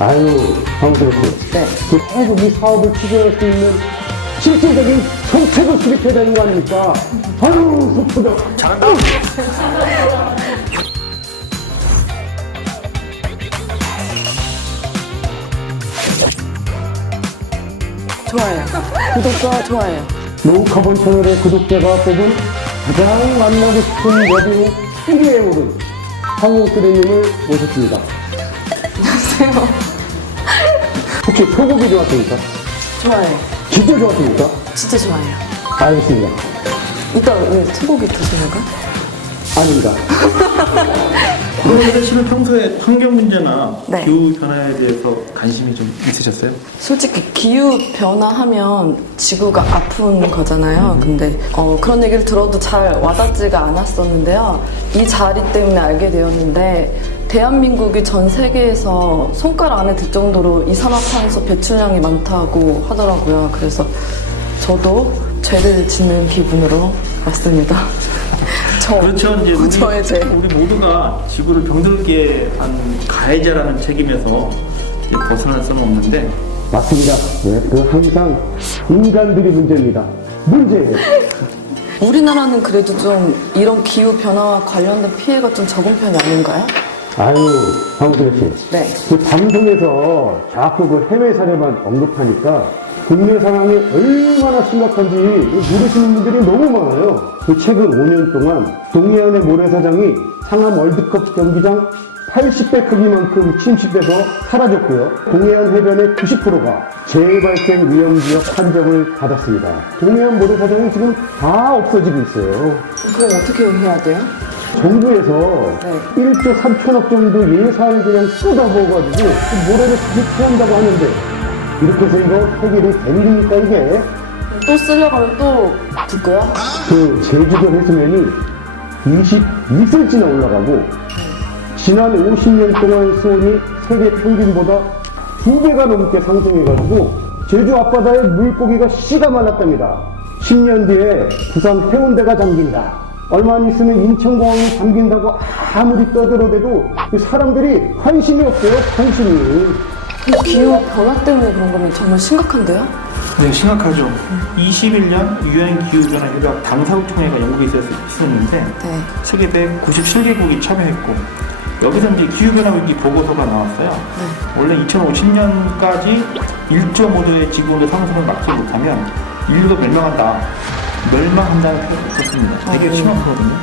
아유, 황수호 씨. 네. 계속 이 사업을 추진할 수 있는 실질적인 정책을 수립해야 되는 거 아닙니까? 아유, 슬프다. 잘한다. 좋아요. 구독과 좋아요. 로우카본 채널의 구독자가 뽑은 가장 만나고 싶은 여배우 1위에 오른 황홍수리님을 모셨습니다. 안녕하세요. 혹시 소고기 좋았습니까? 좋아요. 진짜 좋았습니까? 진짜 좋아요. 알겠습니다. 이따 왜 소고기 드시는가? 아닙니다. 그런데 씨는 평소에 환경 문제나 네. 기후 변화에 대해서 관심이 좀 있으셨어요? 솔직히 기후 변화하면 지구가 아픈 거잖아요. 근데 그런 얘기를 들어도 잘 와닿지가 않았었는데요. 이 자리 때문에 알게 되었는데 대한민국이 전 세계에서 손가락 안에 들 정도로 이산화탄소 배출량이 많다고 하더라고요. 그래서 저도 죄를 짓는 기분으로 왔습니다. 그렇죠. 이제 저의 죄. 우리 모두가 지구를 병들게 한 가해자라는 책임에서 이제 벗어날 수는 없는데 맞습니다. 네, 그 항상 인간들이 문제입니다. 문제예요. 우리나라는 그래도 좀 이런 기후 변화와 관련된 피해가 좀 적은 편이 아닌가요? 아유, 황수리 씨. 네. 그 방송에서 자꾸 그 해외 사례만 언급하니까 국내 상황이 얼마나 심각한지 모르시는 분들이 너무 많아요. 그 최근 5년 동안 동해안의 모래사장이 상암 월드컵 경기장 80배 크기만큼 침식돼서 사라졌고요. 동해안 해변의 90%가 재발생 위험지역 판정을 받았습니다. 동해안 모래사장이 지금 다 없어지고 있어요. 그럼 어떻게 해야 돼요? 정부에서 네. 1조 3천억 정도 예산을 그냥 쏟아부어가지고 그 모래를 다시 채운다고 하는데 이렇게 해서 이거 해결이 될 일입니까 이게? 또 쓰려고 하면 또 붙고요? 그 제주도 해수면이 22cm나 올라가고 지난 50년 동안 수온이 세계 평균보다 2배가 넘게 상승해가지고 제주 앞바다의 물고기가 씨가 말랐답니다. 10년 뒤에 부산 해운대가 잠긴다. 얼마 안 있으면 인천공항이 잠긴다고 아무리 떠들어대도 사람들이 관심이 없어요. 관심이. 기후 변화 때문에 그런 거면 정말 심각한데요? 네, 심각하죠. 21년 유엔 기후변화 협약 당사국총회가 영국에 있었는데 네. 세계 197개국이 참여했고 여기서 이제 기후변화 위기 보고서가 나왔어요. 원래 2050년까지 1.5도의 지구온도 상승을 막지 못하면 인류가 멸망한다는 표현이 있었습니다. 되게 심각하거든요.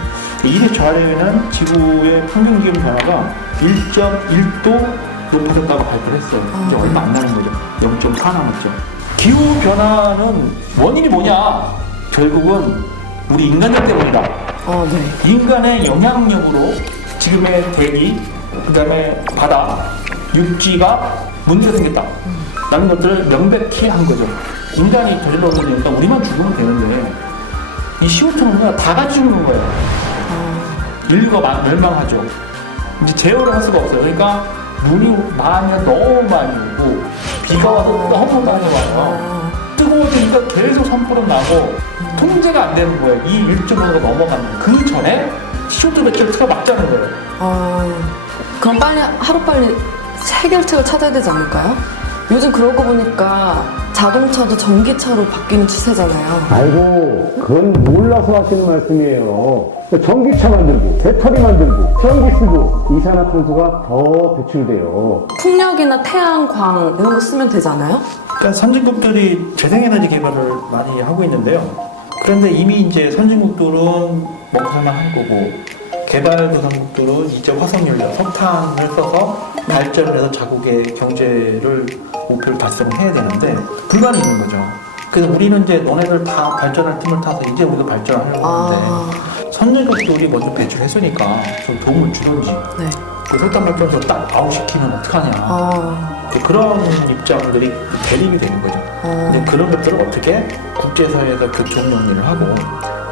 이래 좌려에는 지구의 평균 기온 변화가 1.1도 높아졌다고 발표를 했어요. 이제 얼마 안 나는 거죠. 0.4 남았죠. 기후 변화는 원인이 뭐냐? 결국은 우리 인간들 때문이다. 네. 인간의 영향력으로 지금의 대기, 그 다음에 바다, 육지가 문제가 생겼다. 라는 것들을 명백히 한 거죠. 인간이 저질러서 되니까 우리만 죽으면 되는데 이 CO2는 다 같이 죽는 거예요. 인류가 멸망하죠. 이제 제어를 할 수가 없어요. 그러니까 물이 너무 많이 오고 비가 와서 너무 많이 와요. 뜨거워지니까 계속 산불은 나고 통제가 안 되는 거예요. 이 1.5도가 넘어가는 거예요. 그 전에 CO2 배출가 막자는 거예요. 그럼 하루빨리 해결책을 찾아야 되지 않을까요? 요즘 그러고 보니까 자동차도 전기차로 바뀌는 추세잖아요. 아이고, 그건 몰라서 하시는 말씀이에요. 전기차 만들고, 배터리 만들고, 전기 쓰고, 이산화탄소가 더 배출돼요. 풍력이나 태양광 이런 거 쓰면 되지 않아요? 그러니까 선진국들이 재생에너지 개발을 많이 하고 있는데요. 그런데 이미 이제 선진국들은 멍살만 한 거고 개발도상국들은 이제 화석연료, 석탄을 써서 발전을 해서 자국의 경제를 목표를 달성해야 되는데 불만이 있는 거죠. 그래서 우리는 이제 너네들 다 발전할 틈을 타서 이제 우리가 발전하려고 하는데 선진국들이 먼저 배출했으니까 좀 도움을 주던지 네. 그 석탄 발전소 딱 아웃시키면 어떡하냐. 그런 입장들이 대립이 되는 거죠. 근데 그런 것들을 어떻게 국제사회에서 교통 정리를 하고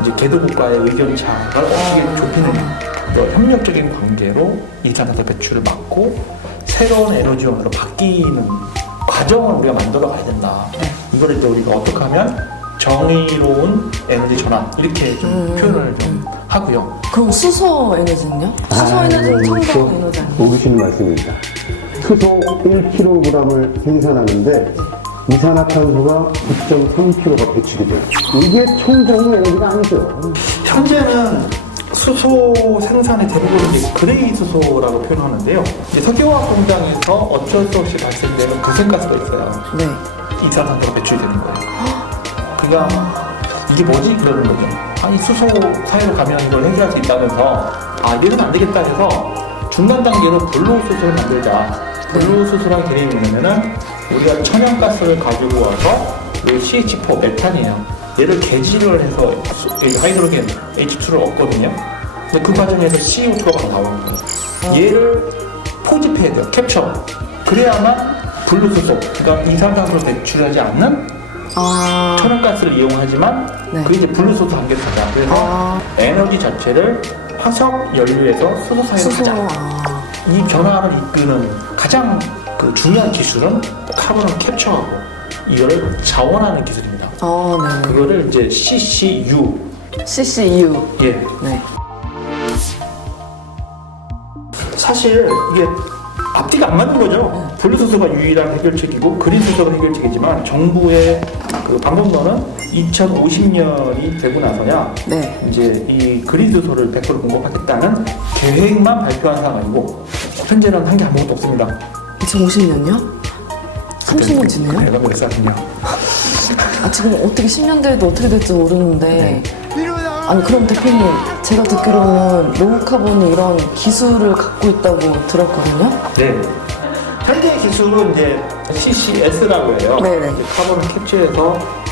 이제 개도국가의 의견 차가 어떻게 좁히느냐. 또 협력적인 관계로 이산화탄소 배출을 막고 새로운 에너지원으로 바뀌는 과정을 우리가 만들어 가야 된다. 이거를 또 우리가 어떻게 하면 정의로운 에너지 전환 이렇게 좀 표현을 좀 하고요. 그럼 수소 에너지는요? 수소 에너지는 청정 에너지 아니에요? 모르시는 말씀입니다. 수소 1kg을 생산하는데 이산화탄소가 9.3kg가 배출이 돼요. 이게 총정리 에너지가 아니죠. 현재는 수소 생산의 대부분은 이제 그레이 수소라고 표현하는데요. 이제 석유화학 공장에서 어쩔 수 없이 발생되는 부생가스가 있어요. 네. 이산화탄소가 배출되는 거예요. 그러니까 이게 뭐지? 그러는 거죠. 아니 수소 사이로 가면 이걸 해결할 수 있다면서 이래서는 안 되겠다 해서 중간 단계로 불로수소를 만들자. 불로수소란 개념이 뭐냐면은 우리가 천연가스를 가지고 와서 이 CH4 메탄이에요. 얘를 개질을 해서 하이드로겐 H2를 얻거든요. 근데 그 과정에서 CO2가 나오는 거예요. 얘를 포집해야 돼요. 캡처. 그래야만 불로수소, 그러니까 이산화탄소를 배출하지 않는 천연가스를 이용하지만 네. 그게 이제 불로소수 단계사다. 그래서 에너지 자체를 화석 연료에서 수소 사이로 가자. 이 변화를 이끄는 가장 그 중요한 기술은 카본을 캡처하고 이거를 자원하는 기술입니다. 네. 그거를 이제 CCU. CCU. 예. 네. 사실 이게 앞뒤가 안 맞는 거죠. 분리수소가 유일한 해결책이고 그린수소가 해결책이지만 정부의 그 방법론은 2050년이 되고 나서야 네. 이제 이 그린수소를 100% 공급하겠다는 계획만 발표한 상황이고 현재는 한 게 아무것도 없습니다. 2050년요? 30년 지네요? 내가 몇 살이냐? 지금 어떻게 10년 뒤에도 어떻게 될지 모르는데 아니 그럼 대표님 제가 듣기로는 로우카본이 이런 기술을 갖고 있다고 들었거든요? 네. 현재 기술은 이제 CCS라고 해요. 네네. 이제 카본을 캡처해서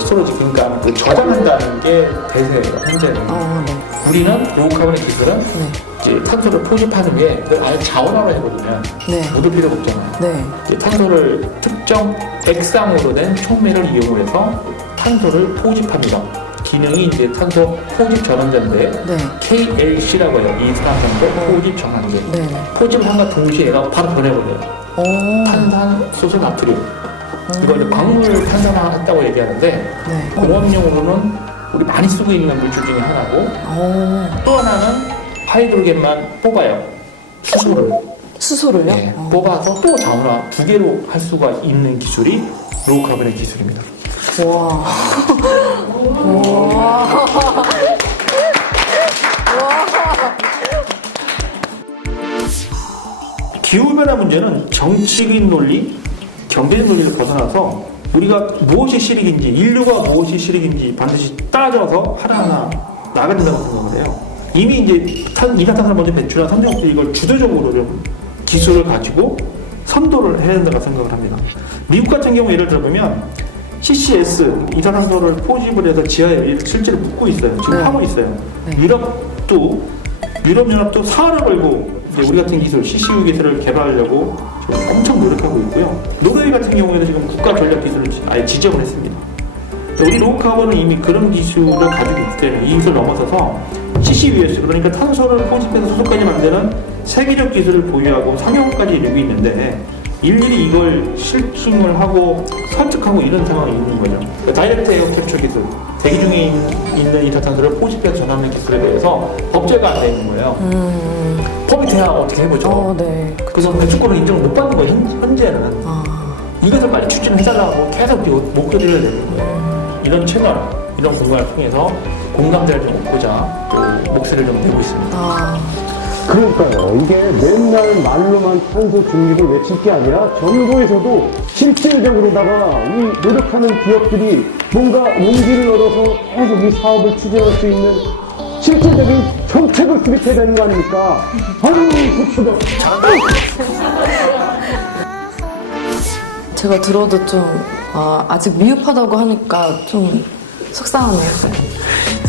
스토리지, 그러니까 그 저장한다는 게 대세예요. 현재는. 네. 우리는 로우카본의 기술은 네. 이제 탄소를 포집하는 게 그걸 아예 자원화로 해버리면 네. 묻을 필요가 없잖아요. 네. 이제 탄소를 특정 액상으로 된 촉매를 이용해서 탄소를 포집합니다. 기능이 이제 탄소 포집 전환자인데 네. KLC라고 해요. 이산화탄소 포집 전환제. 네. 포집을 한과 동시에 얘가 바로 변해버려요. 탄산, 수소, 나트륨. 이걸 광물 탄산화했다고 얘기하는데 네. 공업용으로는 우리 많이 쓰고 있는 물질 중에 하나고 또 하나는 하이드로겐만 뽑아요. 수소를. 수소를요? 예, 뽑아서 또 자원화 두 개로 할 수가 있는 기술이 로우카본의 기술입니다. 와. 기후변화 문제는 정치적인 논리, 경제적 논리를 벗어나서 우리가 무엇이 실익인지, 인류가 무엇이 실익인지 반드시 따져서 하나하나 나가야 된다고 생각을 해요. 이미 이제 이산화탄소를 먼저 배출한 선진국들이 이걸 주도적으로 좀 기술을 가지고 선도를 해야 된다고 생각을 합니다. 미국 같은 경우 예를 들어보면 CCS, 이산화탄소를 포집을 해서 지하에 실제로 묻고 있어요. 지금 네. 하고 있어요. 네. 유럽연합도 사활을 걸고 이제 우리 같은 기술, CCU 기술을 개발하려고 지금 엄청 노력하고 있고요. 노르웨이 같은 경우에도 지금 국가 전략 기술을 아예 지정을 했습니다. 우리 로우카본은 이미 그런 기술을 가지고 있기 때문에 이 기술을 넘어서서 CCUS, 그러니까 탄소를 포집해서 수소까지 만드는 세계적 기술을 보유하고 상용까지 이르고 있는데 일일이 이걸 실증을 하고 설득하고 이런 상황이 있는 거죠. 그러니까 다이렉트 에어 캡처 기술, 대기 중에 있는 이산화탄소를 포집해서 전하는 기술에 대해서 법제가 안 돼 있는 거예요. 법이 돼야 어떻게 해보죠. 네. 그래서 배출권을 인정을 못 받는 거예요. 현재는. 이것을 빨리 추진해달라고 계속 목소리를 내는 거예요. 이런 채널, 이런 공간을 통해서 공감대를 좀 얻고자 또 목소리를 좀 내고 있습니다. 그러니까요. 이게 맨날 말로만 탄소 중립을 외칠 게 아니라 정부에서도 실질적으로다가 이 노력하는 기업들이 뭔가 용기를 얻어서 계속 이 사업을 추진할 수 있는 실질적인 정책을 수립해야 되는 거 아닙니까? 아유, 좋다. 제가 들어도 좀 아직 미흡하다고 하니까 좀 속상하네요.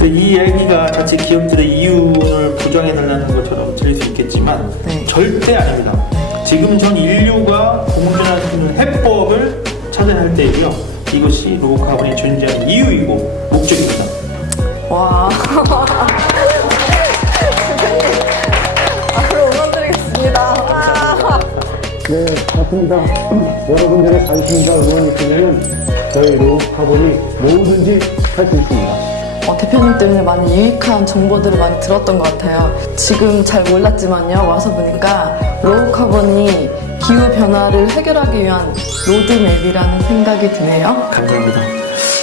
이 얘기가 자칫 기업들의 이윤을 보장해달라는 것처럼 들릴 수 있겠지만 네. 절대 아닙니다. 지금 전 인류가 공존할 수 있는 해법을 찾아야 할 때이고요. 이것이 로우카본이 존재하는 이유이고 목적입니다. 와. 대표님, 앞으로 응원드리겠습니다. 네, 맞습니다. 여러분들의 관심과 응원이 있으면 저희 로우카본이 뭐든지 할 수 있습니다. 대표님 때문에 많이 유익한 정보들을 많이 들었던 것 같아요. 지금 잘 몰랐지만요. 와서 보니까 로우카본이 기후 변화를 해결하기 위한 로드맵이라는 생각이 드네요. 감사합니다.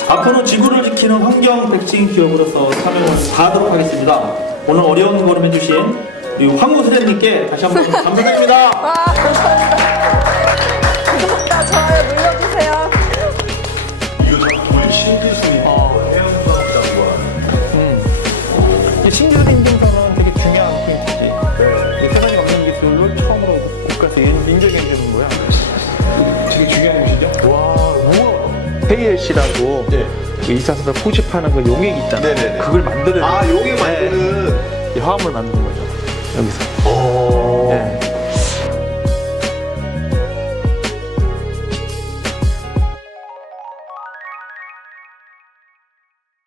앞으로 지구를 지키는 환경 백신 기업으로서 사명을 다하도록 하겠습니다. 오늘 어려운 걸음 해주신 이 황우 선생님께 다시 한번 감사드립니다. 와, 감사합니다. 구독과 좋아요 눌러주세요. 이거 작품을 신기술이 해양수산부장관. 신규 인증서는 되게 중요한 포인트지. 세 가지 감정 기술로 처음으로 국가에서 인정해 주는 거야. 되게 중요한 것이죠. 와, 우와. KLC라고 그 이산화탄소 포집하는 그 용액 있잖아. 네네네. 그걸 만드는. 아, 용액 만드는. 이 화합을 만드는 거죠. 여기서. 오. 네.